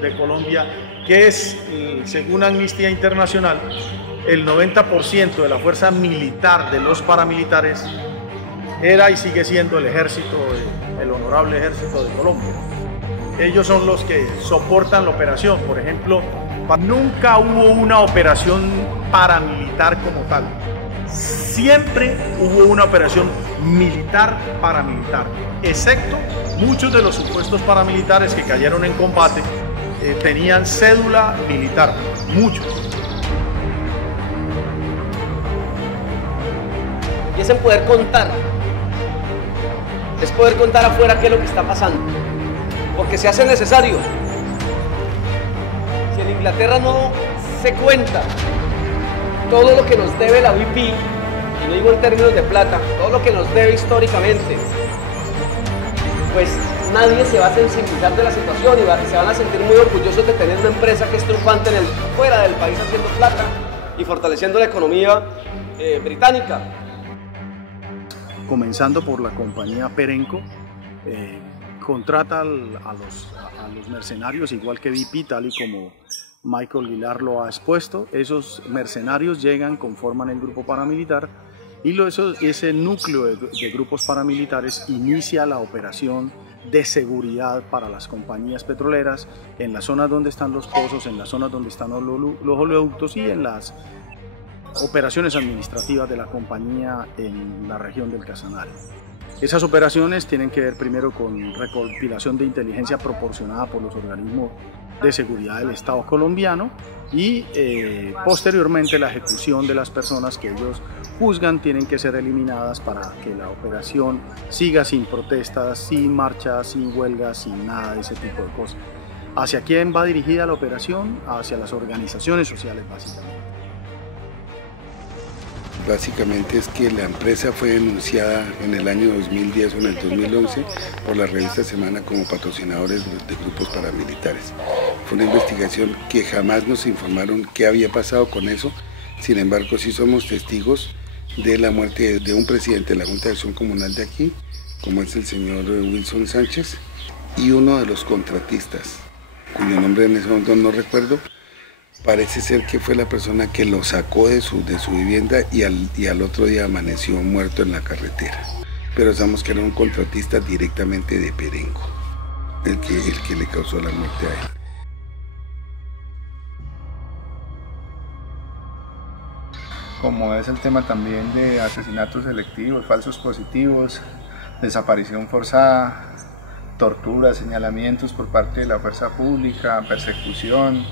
de Colombia, que es, según Amnistía Internacional, el 90% de la fuerza militar de los paramilitares era y sigue siendo el ejército, el honorable ejército de Colombia. Ellos son los que soportan la operación. Por ejemplo, nunca hubo una operación paramilitar como tal. Siempre hubo una operación militar-paramilitar, excepto muchos de los supuestos paramilitares que cayeron en combate tenían cédula militar, muchos. Y es el poder contar. Es poder contar afuera qué es lo que está pasando. Porque se hace necesario. Si en Inglaterra no se cuenta todo lo que nos debe la BP, y no digo en términos de plata, todo lo que nos debe históricamente, pues nadie se va a sensibilizar de la situación y se van a sentir muy orgullosos de tener una empresa que es triunfante fuera del país haciendo plata y fortaleciendo la economía británica. Comenzando por la compañía Perenco, contrata a los mercenarios, igual que BP, tal y como Michael Guilar lo ha expuesto. Esos mercenarios llegan, conforman el grupo paramilitar y ese núcleo de grupos paramilitares inicia la operación de seguridad para las compañías petroleras en las zonas donde están los pozos, en las zonas donde están los oleoductos y en las operaciones administrativas de la compañía en la región del Casanare. Esas operaciones tienen que ver primero con recopilación de inteligencia proporcionada por los organismos de seguridad del Estado colombiano y posteriormente la ejecución de las personas que ellos juzgan tienen que ser eliminadas para que la operación siga sin protestas, sin marchas, sin huelgas, sin nada de ese tipo de cosas. ¿Hacia quién va dirigida la operación? Hacia las organizaciones sociales, básicamente. Básicamente es que la empresa fue denunciada en el año 2010 o en el 2011 por la revista Semana como patrocinadores de grupos paramilitares. Fue una investigación que jamás nos informaron qué había pasado con eso. Sin embargo, sí somos testigos de la muerte de un presidente de la Junta de Acción Comunal de aquí, como es el señor Wilson Sánchez, y uno de los contratistas, cuyo nombre en ese momento no recuerdo. Parece ser que fue la persona que lo sacó de su vivienda y al otro día amaneció muerto en la carretera. Pero sabemos que era un contratista directamente de Perenco, el que le causó la muerte a él. Como es el tema también de asesinatos selectivos, falsos positivos, desaparición forzada, tortura, señalamientos por parte de la fuerza pública, persecución,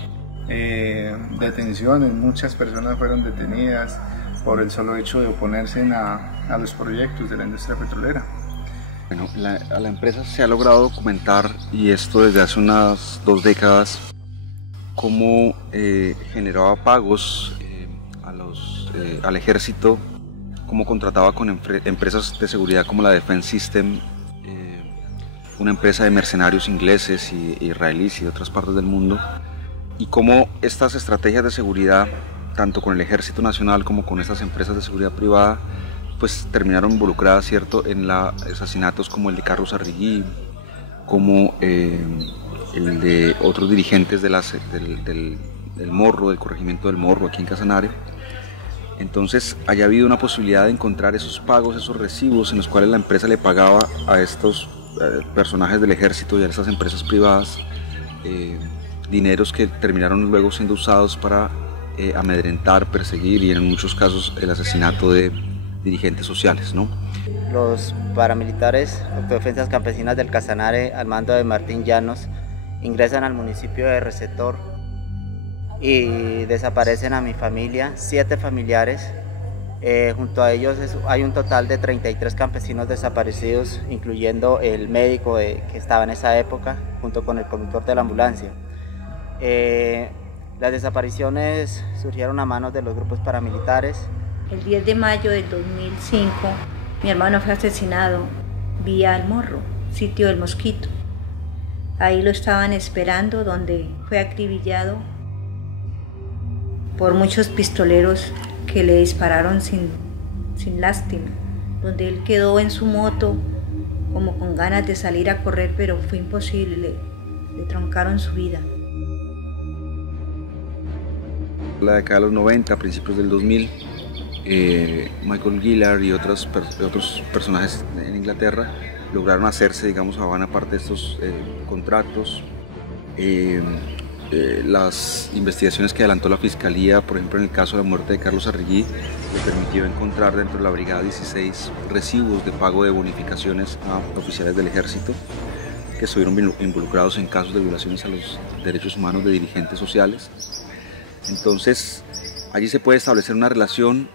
detenciones. Muchas personas fueron detenidas por el solo hecho de oponerse a los proyectos de la industria petrolera. Bueno, a la empresa se ha logrado documentar, y esto desde hace unas 2 décadas, cómo generaba pagos al ejército, cómo contrataba con empresas de seguridad como la Defense System, una empresa de mercenarios ingleses y israelíes y de otras partes del mundo, y cómo estas estrategias de seguridad, tanto con el Ejército Nacional como con estas empresas de seguridad privada, pues terminaron involucradas, ¿cierto?, en asesinatos como el de Carlos Arrigui, como el de otros dirigentes del Morro, del corregimiento del Morro, aquí en Casanare. Entonces, haya habido una posibilidad de encontrar esos pagos, esos recibos en los cuales la empresa le pagaba a estos personajes del ejército y a estas empresas privadas dineros que terminaron luego siendo usados para amedrentar, perseguir y en muchos casos el asesinato de dirigentes sociales, ¿no? Los paramilitares autodefensas campesinas del Casanare, al mando de Martín Llanos, ingresan al municipio de Receptor y desaparecen a mi familia, 7 familiares. Junto a ellos hay un total de 33 campesinos desaparecidos, incluyendo el médico que estaba en esa época, junto con el conductor de la ambulancia. Las desapariciones surgieron a manos de los grupos paramilitares. El 10 de mayo del 2005, mi hermano fue asesinado vía El Morro, sitio del Mosquito. Ahí lo estaban esperando, donde fue acribillado por muchos pistoleros que le dispararon sin lástima, donde él quedó en su moto como con ganas de salir a correr, pero fue imposible, le truncaron su vida. la década de los 90, principios del 2000, Michael Gillard y otros personajes en Inglaterra lograron hacerse, digamos, a buena parte de estos contratos. Las investigaciones que adelantó la Fiscalía, por ejemplo en el caso de la muerte de Carlos Arregui, le permitió encontrar dentro de la Brigada 16 recibos de pago de bonificaciones a oficiales del Ejército que estuvieron involucrados en casos de violaciones a los derechos humanos de dirigentes sociales. Entonces, allí se puede establecer una relación.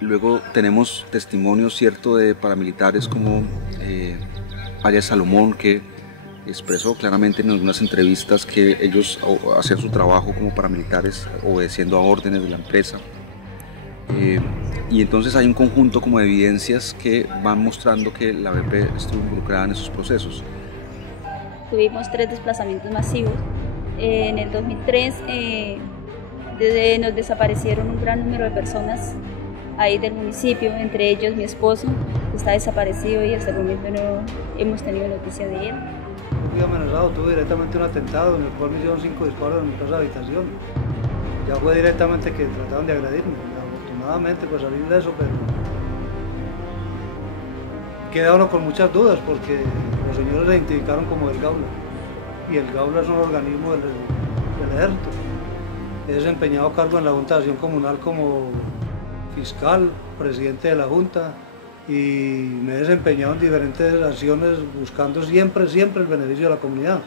Luego tenemos testimonios, cierto, de paramilitares como Arias Salomón, que expresó claramente en algunas entrevistas que ellos hacían su trabajo como paramilitares obedeciendo a órdenes de la empresa. Y entonces hay un conjunto como de evidencias que van mostrando que la BP estuvo involucrada en esos procesos. Tuvimos 3 desplazamientos masivos. En el 2003 nos desaparecieron un gran número de personas ahí del municipio, entre ellos mi esposo, que está desaparecido y hasta el momento no hemos tenido noticia de él. Fui amenazado, tuve directamente un atentado en el cual me hicieron 5 disparos en mi casa de habitación. Ya fue directamente que trataron de agredirme. Afortunadamente pues salir de eso, pero queda uno con muchas dudas porque los señores se identificaron como el Gaula y el Gaula es un organismo del Ejército. He desempeñado cargo en la Junta de Acción Comunal como fiscal, presidente de la Junta, y me he desempeñado en diferentes acciones buscando siempre el beneficio de la comunidad.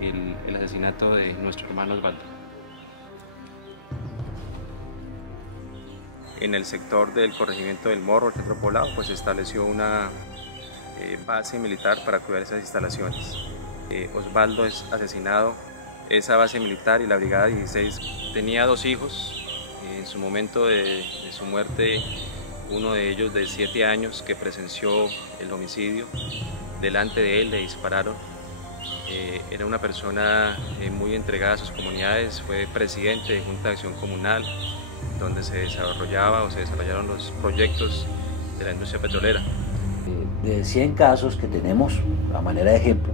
El asesinato de nuestro hermano Osvaldo. En el sector del corregimiento del Morro, el Centro Poblado, pues se estableció una base militar para cuidar esas instalaciones. Osvaldo es asesinado, esa base militar y la Brigada 16 tenía 2 hijos. En su momento de su muerte, uno de ellos de 7 años que presenció el homicidio, delante de él le dispararon. Era una persona muy entregada a sus comunidades, fue presidente de Junta de Acción Comunal, donde se desarrollaron los proyectos de la industria petrolera. De 100 casos que tenemos, a manera de ejemplo,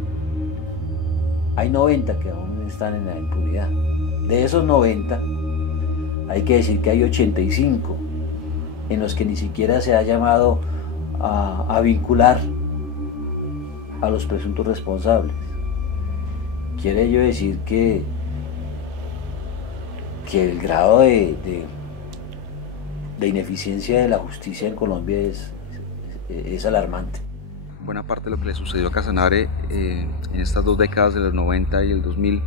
hay 90 que aún están en la impunidad. De esos 90, hay que decir que hay 85 en los que ni siquiera se ha llamado a vincular a los presuntos responsables. Quiere ello decir que el grado de ineficiencia de la justicia en Colombia es alarmante. Buena parte de lo que le sucedió a Casanare en estas 2 décadas de los 90 y el 2000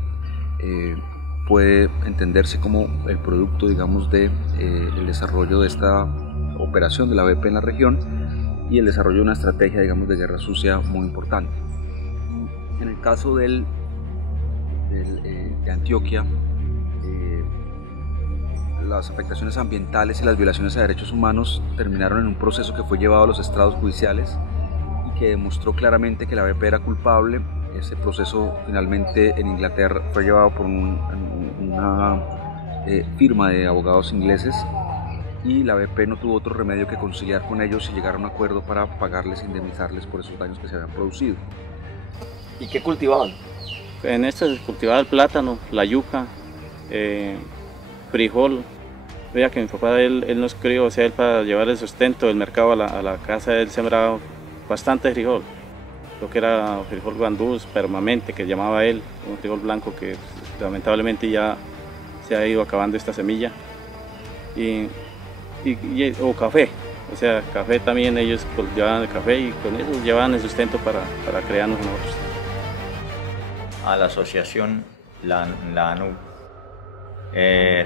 puede entenderse como el producto, digamos, del desarrollo de esta operación de la BP en la región y el desarrollo de una estrategia, digamos, de guerra sucia muy importante. En el caso de Antioquia, las afectaciones ambientales y las violaciones a derechos humanos terminaron en un proceso que fue llevado a los estrados judiciales y que demostró claramente que la BP era culpable. Ese proceso finalmente en Inglaterra fue llevado por una firma de abogados ingleses y la BP no tuvo otro remedio que conciliar con ellos y llegar a un acuerdo para pagarles e indemnizarles por esos daños que se habían producido. ¿Y qué cultivaban? En esto se cultivaba el plátano, la yuca, frijol. Veía que mi papá, él nos crió, o sea, él para llevar el sustento del mercado a la casa, él sembraba bastante frijol. Lo que era frijol guandús, permanente, que llamaba él, un frijol blanco que lamentablemente ya se ha ido acabando esta semilla. O café, o sea, café también, ellos cultivaban el café y con eso llevaban el sustento para crearnos nosotros. A la asociación, la ANU,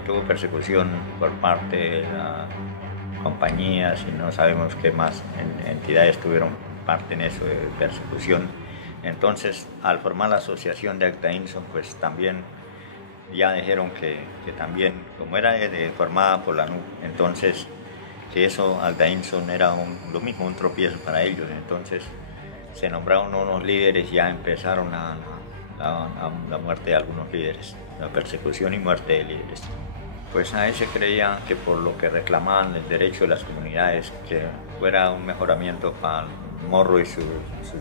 tuvo persecución por parte de las compañías y no sabemos qué más entidades tuvieron parte en eso de persecución. Entonces, al formar la asociación de Agda Inson, pues también ya dijeron que también, como era formada por la ANU, entonces que eso, Agda Inson era lo mismo, un tropiezo para ellos. Entonces se nombraron unos líderes y ya empezaron la muerte de algunos líderes, la persecución y muerte de líderes. Pues a se creía que por lo que reclamaban el derecho de las comunidades, que fuera un mejoramiento para el Morro y sus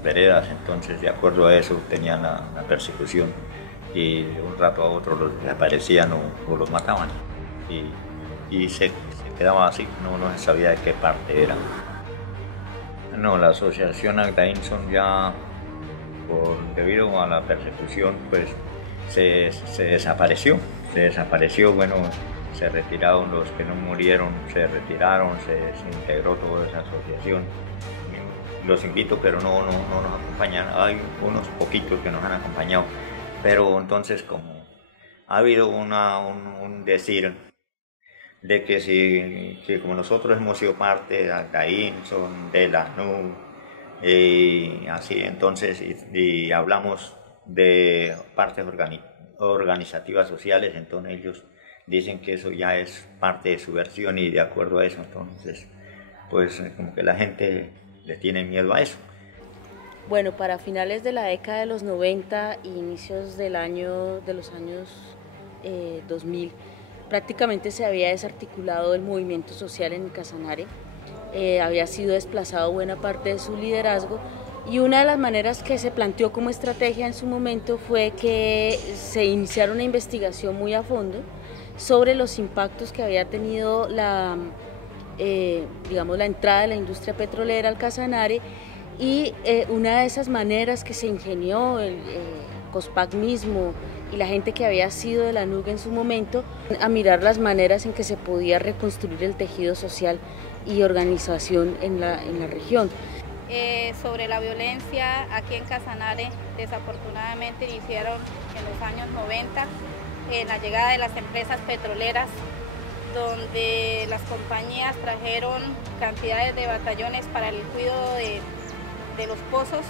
veredas, entonces de acuerdo a eso tenían la persecución y de un rato a otro los desaparecían o los mataban. y se quedaba así, no se sabía de qué parte era. No, la asociación Agdainson ya, debido a la persecución, pues se desapareció, bueno, se retiraron los que no murieron, se retiraron, se integró toda esa asociación. Los invito, pero no nos acompañan, hay unos poquitos que nos han acompañado, pero entonces como ha habido un decir de que si como nosotros hemos sido parte de Agdainson, de la ANUC, y así entonces, y hablamos de partes organizativas sociales, entonces ellos dicen que eso ya es parte de su versión y de acuerdo a eso, entonces pues como que la gente le tiene miedo a eso. Bueno, para finales de la década de los 90 e inicios de los años 2000, prácticamente se había desarticulado el movimiento social en Casanare, había sido desplazado buena parte de su liderazgo y una de las maneras que se planteó como estrategia en su momento fue que se iniciara una investigación muy a fondo sobre los impactos que había tenido la entrada de la industria petrolera al Casanare y una de esas maneras que se ingenió el COSPAC mismo y la gente que había sido de la ANUC en su momento, a mirar las maneras en que se podía reconstruir el tejido social y organización en la región. Sobre la violencia aquí en Casanare, desafortunadamente iniciaron en los años 90, en la llegada de las empresas petroleras, donde las compañías trajeron cantidades de batallones para el cuidado de los pozos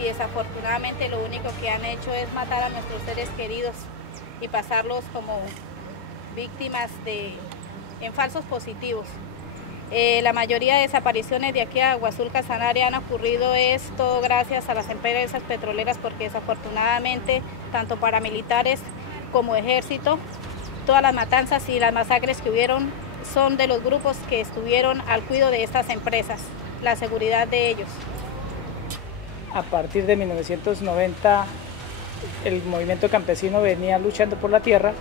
y desafortunadamente lo único que han hecho es matar a nuestros seres queridos y pasarlos como víctimas en falsos positivos. La mayoría de desapariciones de aquí a Agua Azul Casanare han ocurrido todo gracias a las empresas petroleras porque desafortunadamente tanto paramilitares como ejército, todas las matanzas y las masacres que hubieron son de los grupos que estuvieron al cuidado de estas empresas, la seguridad de ellos. A partir de 1990 el movimiento campesino venía luchando por la tierra.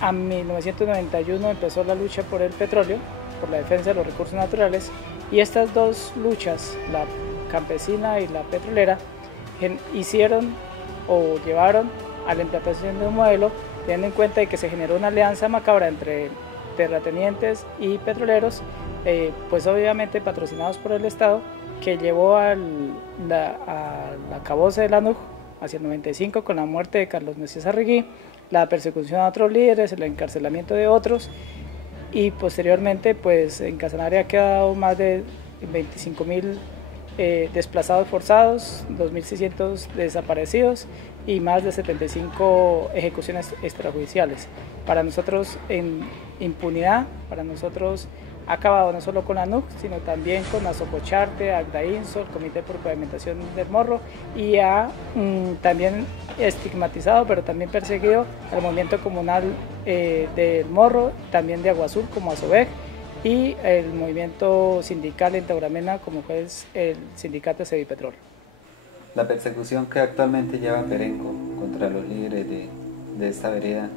A 1991 empezó la lucha por el petróleo, por la defensa de los recursos naturales, y estas dos luchas, la campesina y la petrolera, hicieron o llevaron a la implantación de un modelo, teniendo en cuenta de que se generó una alianza macabra entre terratenientes y petroleros, pues obviamente patrocinados por el Estado, que llevó al acabose de la ANUC hacia el 95 con la muerte de Carlos Messias Arregui, la persecución a otros líderes, el encarcelamiento de otros y posteriormente pues en Casanare ha quedado más de 25.000 desplazados forzados, 2.600 desaparecidos y más de 75 ejecuciones extrajudiciales. Para nosotros en impunidad, para nosotros ha acabado no solo con la ANUC, sino también con la Sococharte, Agdainson, el Comité por Pavimentación del Morro y ha también estigmatizado, pero también perseguido al movimiento comunal del Morro, también de Agua Azul como ASOVEG y el movimiento sindical en Tauramena como fue el sindicato Cevipetrol. La persecución que actualmente lleva Perenco contra los líderes de esta vereda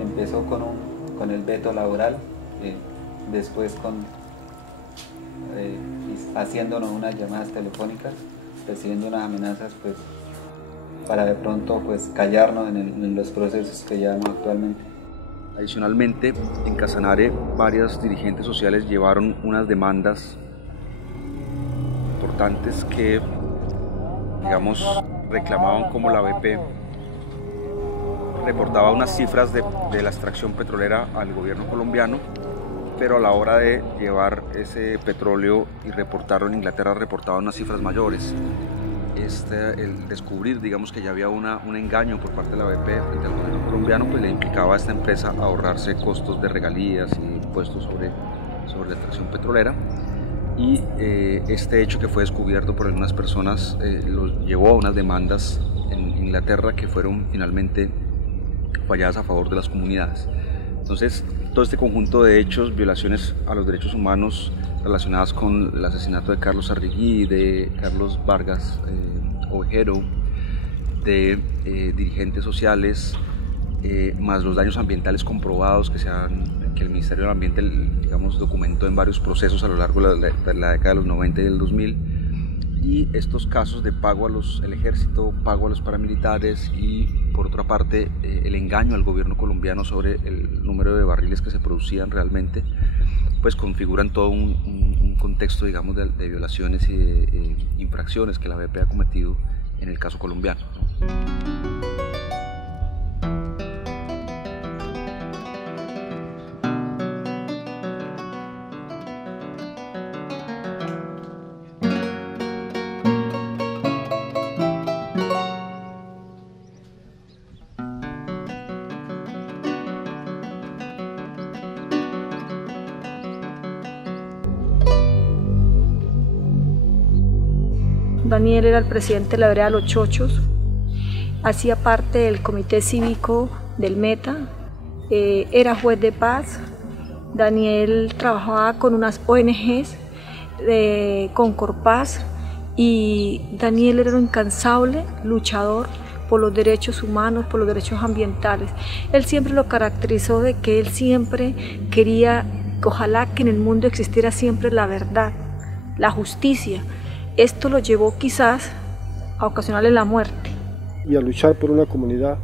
empezó con el veto laboral, después haciéndonos unas llamadas telefónicas, recibiendo unas amenazas pues, para de pronto pues, callarnos en los procesos que llevamos actualmente. Adicionalmente, en Casanare, varios dirigentes sociales llevaron unas demandas importantes que, digamos, reclamaban como la BP reportaba unas cifras de la extracción petrolera al gobierno colombiano, pero a la hora de llevar ese petróleo y reportarlo en Inglaterra reportaba unas cifras mayores. El descubrir, digamos, que ya había un engaño por parte de la BP frente al gobierno colombiano, pues le implicaba a esta empresa ahorrarse costos de regalías y impuestos sobre la extracción petrolera. Y este hecho que fue descubierto por algunas personas los llevó a unas demandas en Inglaterra que fueron finalmente falladas a favor de las comunidades. Entonces, todo este conjunto de hechos, violaciones a los derechos humanos relacionadas con el asesinato de Carlos Arregui, de Carlos Vargas Ovejero, de dirigentes sociales, más los daños ambientales comprobados que el Ministerio del Ambiente, digamos, documentó en varios procesos a lo largo de la década de los 90 y del 2000, y estos casos de pago al ejército, pago a los paramilitares y, por otra parte, el engaño al gobierno colombiano sobre el número de barriles que se producían realmente, pues configuran todo un contexto, digamos, de violaciones y de infracciones que la BP ha cometido en el caso colombiano, ¿no? Daniel era el presidente de la vereda Los Chochos, hacía parte del comité cívico del Meta, era juez de paz. Daniel trabajaba con unas ONGs, con Corpaz, y Daniel era un incansable luchador por los derechos humanos, por los derechos ambientales. Él siempre lo caracterizó de que él siempre quería, ojalá que en el mundo existiera siempre la verdad, la justicia. Esto lo llevó quizás a ocasionarle la muerte. Y a luchar por una comunidad,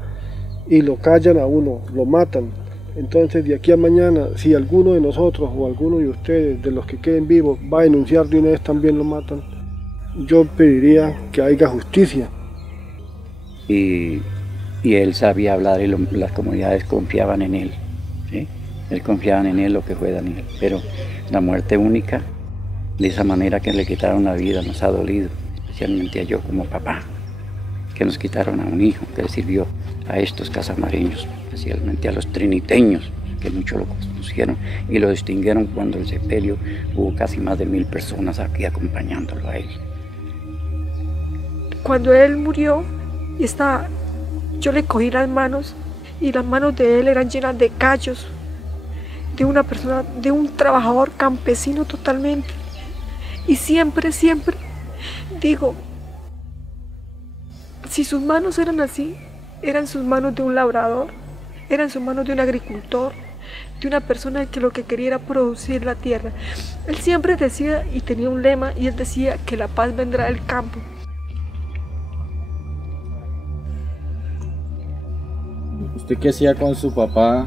y lo callan a uno, lo matan. Entonces, de aquí a mañana, si alguno de nosotros o alguno de ustedes, de los que queden vivos, va a denunciar de una vez, también lo matan, yo pediría que haya justicia. Y él sabía hablar y las comunidades confiaban en él, ¿sí? Él confiaban en él, lo que fue Daniel. Pero la muerte única, de esa manera que le quitaron la vida, nos ha dolido, especialmente a yo como papá, que nos quitaron a un hijo que le sirvió a estos casamareños, especialmente a los triniteños, que mucho lo conocieron y lo distinguieron cuando el sepelio hubo casi más de 1000 personas aquí acompañándolo a él. Cuando él murió, yo le cogí las manos y las manos de él eran llenas de callos, de una persona, de un trabajador campesino totalmente. Y siempre digo, si sus manos eran así, eran sus manos de un labrador, eran sus manos de un agricultor, de una persona que lo que quería era producir la tierra. Él siempre decía, y tenía un lema, y él decía que la paz vendrá del campo. ¿Usted qué hacía con su papá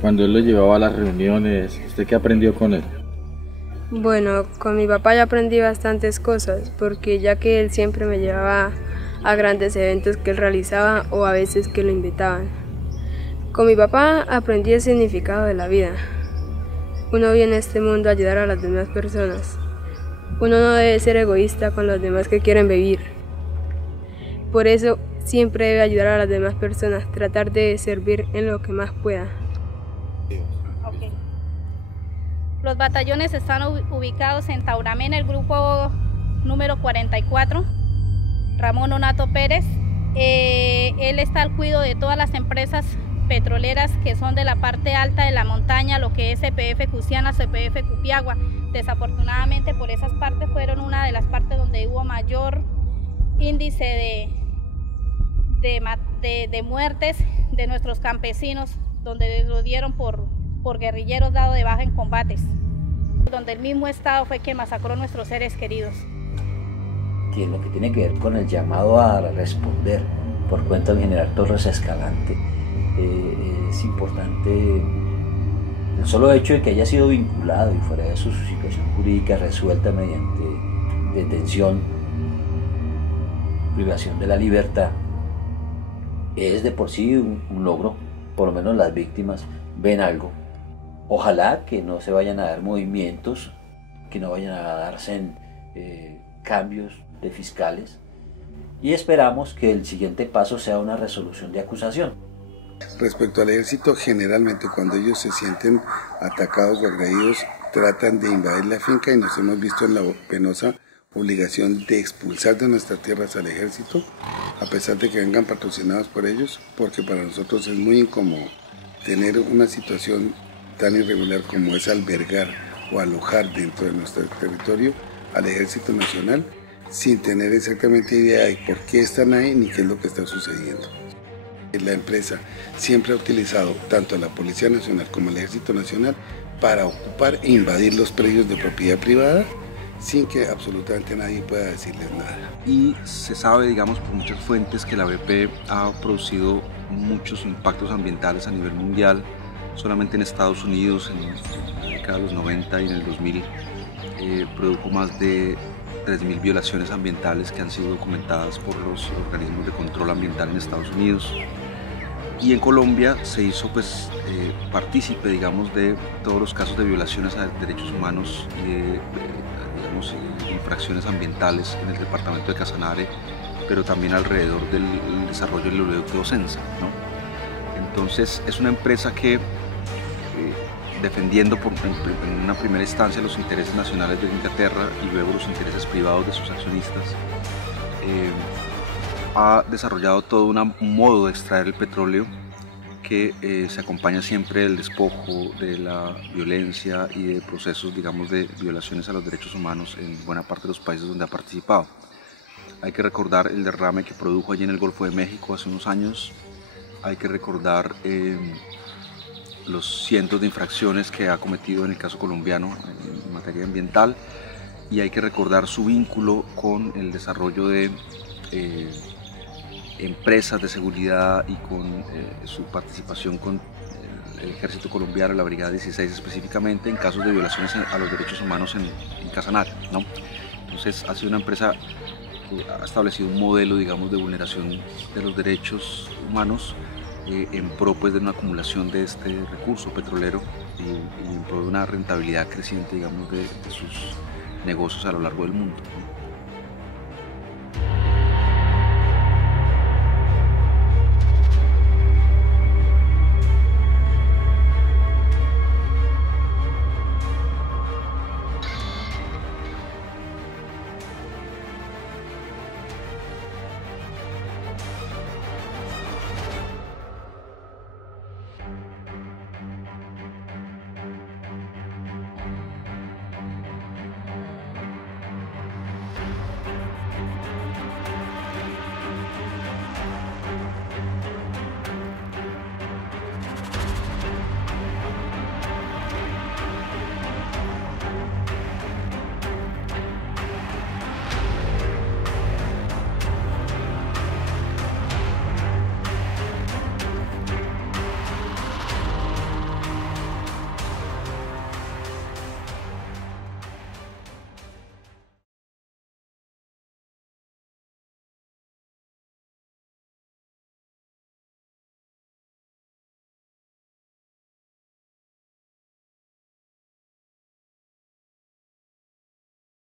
cuando él lo llevaba a las reuniones? ¿Usted qué aprendió con él? Bueno, con mi papá ya aprendí bastantes cosas, porque ya que él siempre me llevaba a grandes eventos que él realizaba o a veces que lo invitaban. Con mi papá aprendí el significado de la vida. Uno viene a este mundo a ayudar a las demás personas. Uno no debe ser egoísta con los demás que quieren vivir. Por eso siempre debe ayudar a las demás personas, tratar de servir en lo que más pueda. Los batallones están ubicados en Tauramén, el grupo número 44, Ramón Onato Pérez. Él está al cuidado de todas las empresas petroleras que son de la parte alta de la montaña, lo que es CPF Cusiana, CPF Cupiagua. Desafortunadamente por esas partes fueron una de las partes donde hubo mayor índice de muertes de nuestros campesinos, donde lo dieron por guerrilleros dado de baja en combates, donde el mismo Estado fue quien masacró a nuestros seres queridos. Que es lo que tiene que ver con el llamado a responder por cuenta del general Torres Escalante. Es importante el solo hecho de que haya sido vinculado y fuera de eso su situación jurídica resuelta mediante detención, privación de la libertad, es de por sí un logro. Por lo menos las víctimas ven algo. Ojalá que no se vayan a dar movimientos, que no vayan a darse cambios de fiscales, y esperamos que el siguiente paso sea una resolución de acusación. Respecto al ejército, generalmente cuando ellos se sienten atacados o agredidos, tratan de invadir la finca, y nos hemos visto en la penosa obligación de expulsar de nuestras tierras al ejército, a pesar de que vengan patrocinados por ellos, porque para nosotros es muy incómodo tener una situación tan irregular como es albergar o alojar dentro de nuestro territorio al Ejército Nacional sin tener exactamente idea de por qué están ahí ni qué es lo que está sucediendo. La empresa siempre ha utilizado tanto a la Policía Nacional como al Ejército Nacional para ocupar e invadir los predios de propiedad privada sin que absolutamente nadie pueda decirles nada. Y se sabe, digamos, por muchas fuentes que la BP ha producido muchos impactos ambientales a nivel mundial. Solamente en Estados Unidos, en la década de los 90 y en el 2000, produjo más de 3.000 violaciones ambientales que han sido documentadas por los organismos de control ambiental en Estados Unidos. Y en Colombia se hizo partícipe, digamos, de todos los casos de violaciones a derechos humanos y de infracciones ambientales en el departamento de Casanare, pero también alrededor del desarrollo del oleoducto Ocensa, ¿no? Entonces es una empresa que, defendiendo en una primera instancia los intereses nacionales de Inglaterra y luego los intereses privados de sus accionistas, ha desarrollado todo un modo de extraer el petróleo que se acompaña siempre del despojo, de la violencia y de procesos, digamos, de violaciones a los derechos humanos en buena parte de los países donde ha participado. Hay que recordar el derrame que produjo allí en el Golfo de México hace unos años. Hay que recordar los cientos de infracciones que ha cometido en el caso colombiano en materia ambiental, y hay que recordar su vínculo con el desarrollo de empresas de seguridad y con su participación con el Ejército Colombiano, la Brigada 16 específicamente, en casos de violaciones a los derechos humanos en Casanare, ¿no? Entonces ha sido una empresa que ha establecido un modelo, digamos, de vulneración de los derechos humanos en pro, pues, de una acumulación de este recurso petrolero y en pro de una rentabilidad creciente, digamos, de sus negocios a lo largo del mundo, ¿no?